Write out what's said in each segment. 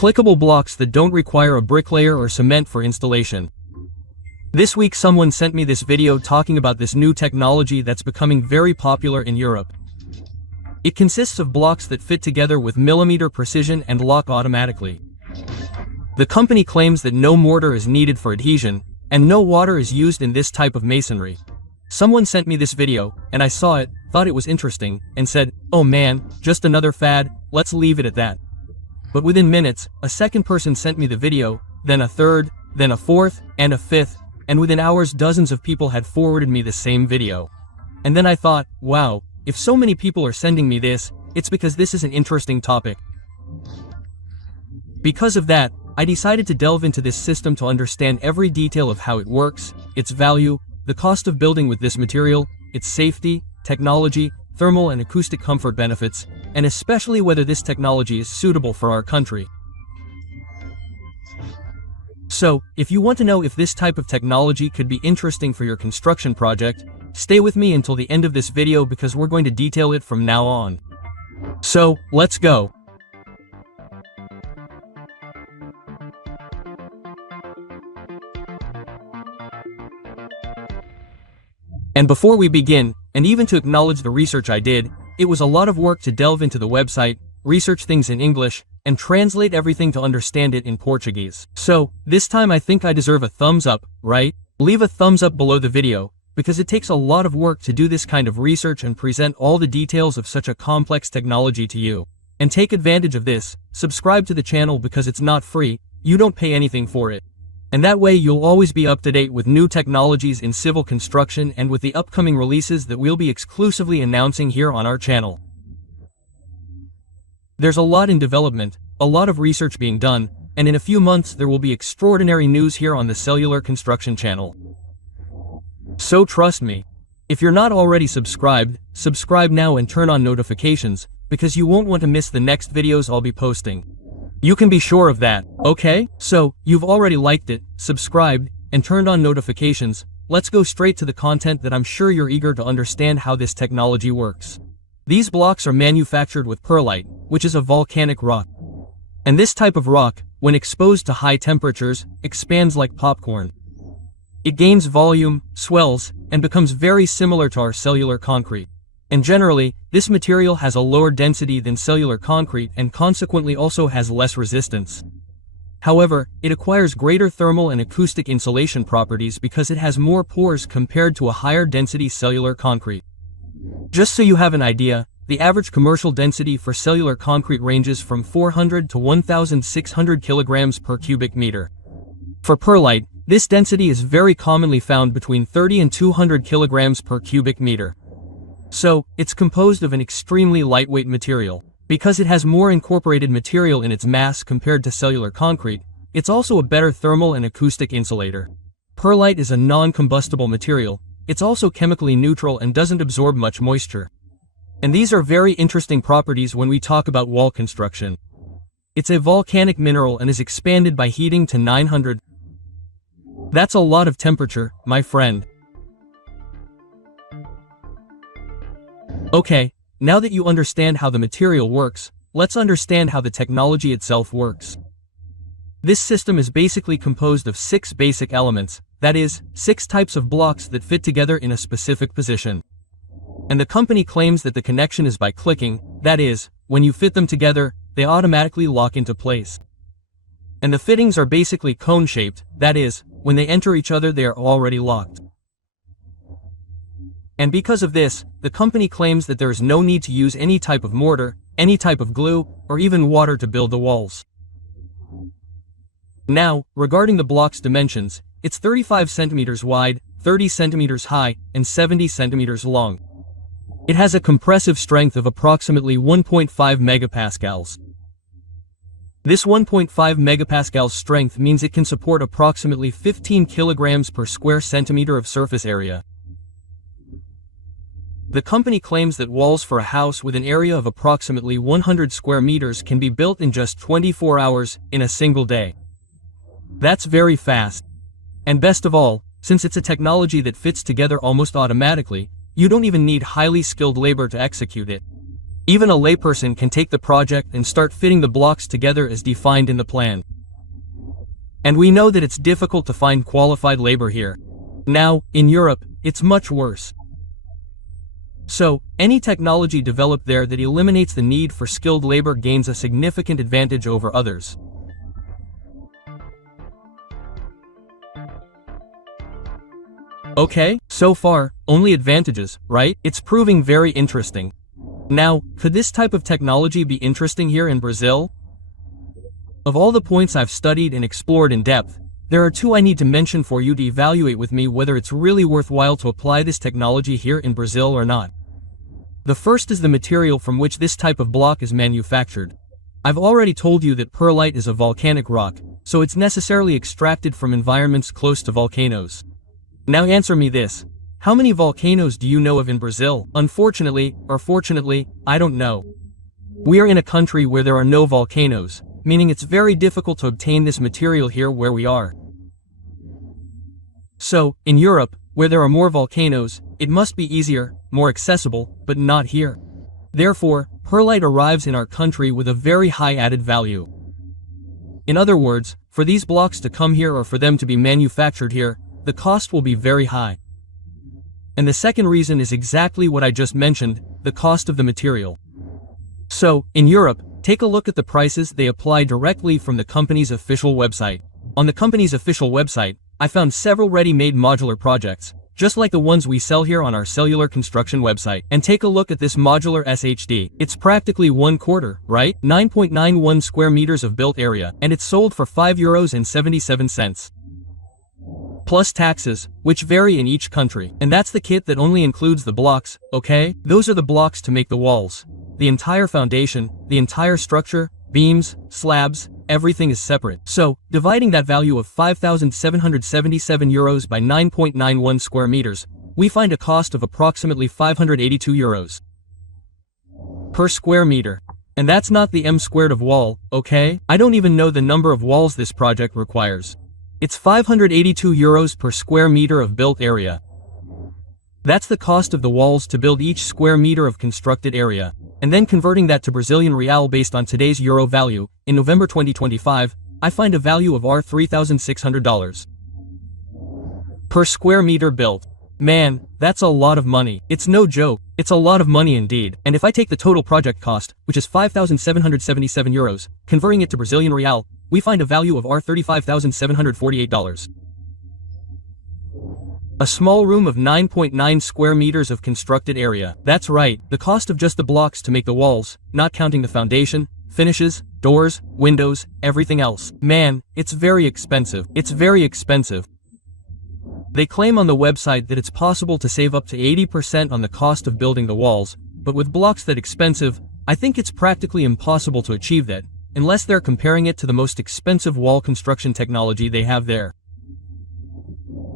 Clickable blocks that don't require a bricklayer or cement for installation. This week someone sent me this video talking about this new technology that's becoming very popular in Europe. It consists of blocks that fit together with millimeter precision and lock automatically. The company claims that no mortar is needed for adhesion, and no water is used in this type of masonry. Someone sent me this video, and I saw it, thought it was interesting, and said, "Oh man, just another fad, let's leave it at that." But within minutes, a second person sent me the video, then a third, then a fourth, and a fifth, and within hours dozens of people had forwarded me the same video. And then I thought, wow, if so many people are sending me this, it's because this is an interesting topic. Because of that, I decided to delve into this system to understand every detail of how it works, its value, the cost of building with this material, its safety, technology, thermal and acoustic comfort benefits, and especially whether this technology is suitable for our country. So, if you want to know if this type of technology could be interesting for your construction project, stay with me until the end of this video because we're going to detail it from now on. So, let's go. And before we begin, and even to acknowledge the research I did, it was a lot of work to delve into the website, research things in English, and translate everything to understand it in Portuguese. So, this time I think I deserve a thumbs up, right? Leave a thumbs up below the video, because it takes a lot of work to do this kind of research and present all the details of such a complex technology to you. And take advantage of this, subscribe to the channel because it's not free, you don't pay anything for it. And that way you'll always be up to date with new technologies in civil construction and with the upcoming releases that we'll be exclusively announcing here on our channel. There's a lot in development, a lot of research being done, and in a few months there will be extraordinary news here on the Cellular Construction channel. So trust me. If you're not already subscribed, subscribe now and turn on notifications, because you won't want to miss the next videos I'll be posting. You can be sure of that, okay? So, you've already liked it, subscribed, and turned on notifications. Let's go straight to the content that I'm sure you're eager to understand how this technology works. These blocks are manufactured with perlite, which is a volcanic rock. And this type of rock, when exposed to high temperatures, expands like popcorn. It gains volume, swells, and becomes very similar to our cellular concrete. And generally, this material has a lower density than cellular concrete and consequently also has less resistance. However, it acquires greater thermal and acoustic insulation properties because it has more pores compared to a higher density cellular concrete. Just so you have an idea, the average commercial density for cellular concrete ranges from 400 to 1,600 kilograms per cubic meter. For perlite, this density is very commonly found between 30 and 200 kilograms per cubic meter. So, it's composed of an extremely lightweight material. Because it has more incorporated material in its mass compared to cellular concrete, it's also a better thermal and acoustic insulator. Perlite is a non-combustible material, it's also chemically neutral and doesn't absorb much moisture. And these are very interesting properties when we talk about wall construction. It's a volcanic mineral and is expanded by heating to 900. That's a lot of temperature, my friend. Okay, now that you understand how the material works, let's understand how the technology itself works. This system is basically composed of 6 basic elements, that is, 6 types of blocks that fit together in a specific position. And the company claims that the connection is by clicking, that is, when you fit them together, they automatically lock into place. And the fittings are basically cone-shaped, that is, when they enter each other they are already locked. And because of this, the company claims that there is no need to use any type of mortar, any type of glue, or even water to build the walls. Now, regarding the block's dimensions, it's 35 centimeters wide, 30 centimeters high, and 70 centimeters long. It has a compressive strength of approximately 1.5 megapascals. This 1.5 megapascals strength means it can support approximately 15 kilograms per square centimeter of surface area. The company claims that walls for a house with an area of approximately 100 square meters can be built in just 24 hours, in a single day. That's very fast. And best of all, since it's a technology that fits together almost automatically, you don't even need highly skilled labor to execute it. Even a layperson can take the project and start fitting the blocks together as defined in the plan. And we know that it's difficult to find qualified labor here. Now, in Europe, it's much worse. So, any technology developed there that eliminates the need for skilled labor gains a significant advantage over others. Okay, so far, only advantages, right? It's proving very interesting. Now, could this type of technology be interesting here in Brazil? Of all the points I've studied and explored in depth, there are two I need to mention for you to evaluate with me whether it's really worthwhile to apply this technology here in Brazil or not. The first is the material from which this type of block is manufactured. I've already told you that perlite is a volcanic rock, so it's necessarily extracted from environments close to volcanoes. Now answer me this. How many volcanoes do you know of in Brazil? Unfortunately, or fortunately, I don't know. We are in a country where there are no volcanoes, meaning it's very difficult to obtain this material here where we are. So, in Europe, where there are more volcanoes, it must be easier, more accessible, but not here. Therefore, perlite arrives in our country with a very high added value. In other words, for these blocks to come here or for them to be manufactured here, the cost will be very high. And the second reason is exactly what I just mentioned, the cost of the material. So, in Europe, take a look at the prices they apply directly from the company's official website. On the company's official website, I found several ready-made modular projects, just like the ones we sell here on our cellular construction website. And take a look at this modular SHD. It's practically 1/4, right? 9.91 square meters of built area, and it's sold for €5.77. Plus taxes, which vary in each country. And that's the kit that only includes the blocks, okay? Those are the blocks to make the walls. The entire foundation, the entire structure, beams, slabs, everything is separate. So, dividing that value of €5,777 by 9.91 square meters, we find a cost of approximately €582 per square meter. And that's not the m squared of wall, okay? I don't even know the number of walls this project requires. It's €582 per square meter of built area. That's the cost of the walls to build each square meter of constructed area. And then converting that to Brazilian real based on today's euro value, in November 2025, I find a value of $3,600 per square meter built. Man, that's a lot of money. It's no joke. It's a lot of money indeed. And if I take the total project cost, which is €5,777, converting it to Brazilian real, we find a value of $35,748. A small room of 9.9 square meters of constructed area. That's right, the cost of just the blocks to make the walls, not counting the foundation, finishes, doors, windows, everything else. Man, it's very expensive. It's very expensive. They claim on the website that it's possible to save up to 80% on the cost of building the walls, but with blocks that expensive, I think it's practically impossible to achieve that, unless they're comparing it to the most expensive wall construction technology they have there.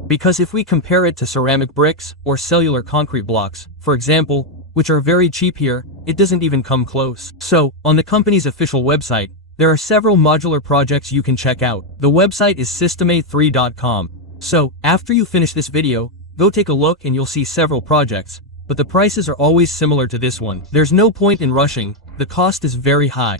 Because if we compare it to ceramic bricks or cellular concrete blocks, for example, which are very cheap here, it doesn't even come close. So, on the company's official website, there are several modular projects you can check out. The website is systema3.com. So, after you finish this video, go take a look and you'll see several projects, but the prices are always similar to this one. There's no point in rushing, the cost is very high.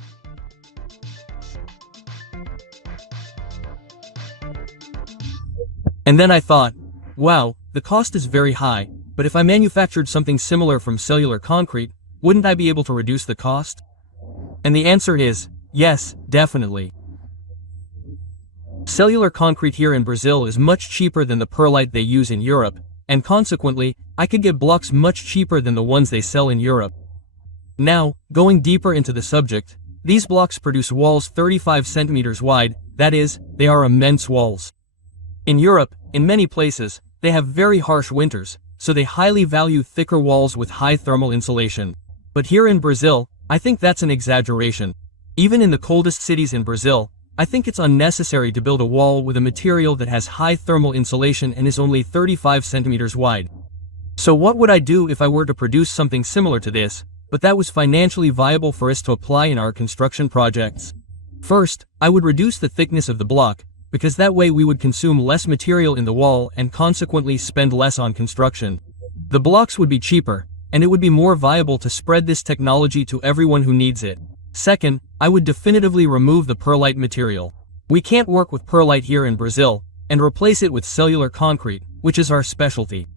And then I thought, wow, the cost is very high, but if I manufactured something similar from cellular concrete, wouldn't I be able to reduce the cost? And the answer is, yes, definitely. Cellular concrete here in Brazil is much cheaper than the perlite they use in Europe, and consequently, I could get blocks much cheaper than the ones they sell in Europe. Now, going deeper into the subject, these blocks produce walls 35 centimeters wide, that is, they are immense walls. In Europe, in many places, they have very harsh winters, so they highly value thicker walls with high thermal insulation. But here in Brazil, I think that's an exaggeration. Even in the coldest cities in Brazil, I think it's unnecessary to build a wall with a material that has high thermal insulation and is only 35 centimeters wide. So what would I do if I were to produce something similar to this, but that was financially viable for us to apply in our construction projects? First, I would reduce the thickness of the block, because that way we would consume less material in the wall and consequently spend less on construction. The blocks would be cheaper, and it would be more viable to spread this technology to everyone who needs it. Second, I would definitively remove the perlite material. We can't work with perlite here in Brazil, and replace it with cellular concrete, which is our specialty.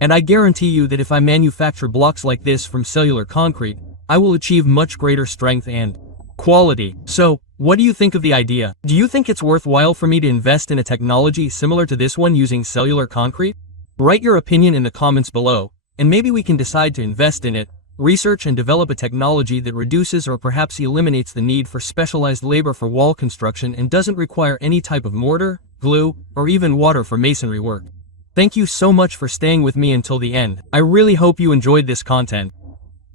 And I guarantee you that if I manufacture blocks like this from cellular concrete, I will achieve much greater strength and quality. So, what do you think of the idea? Do you think it's worthwhile for me to invest in a technology similar to this one using cellular concrete? Write your opinion in the comments below, and maybe we can decide to invest in it, research and develop a technology that reduces or perhaps eliminates the need for specialized labor for wall construction and doesn't require any type of mortar, glue, or even water for masonry work. Thank you so much for staying with me until the end. I really hope you enjoyed this content.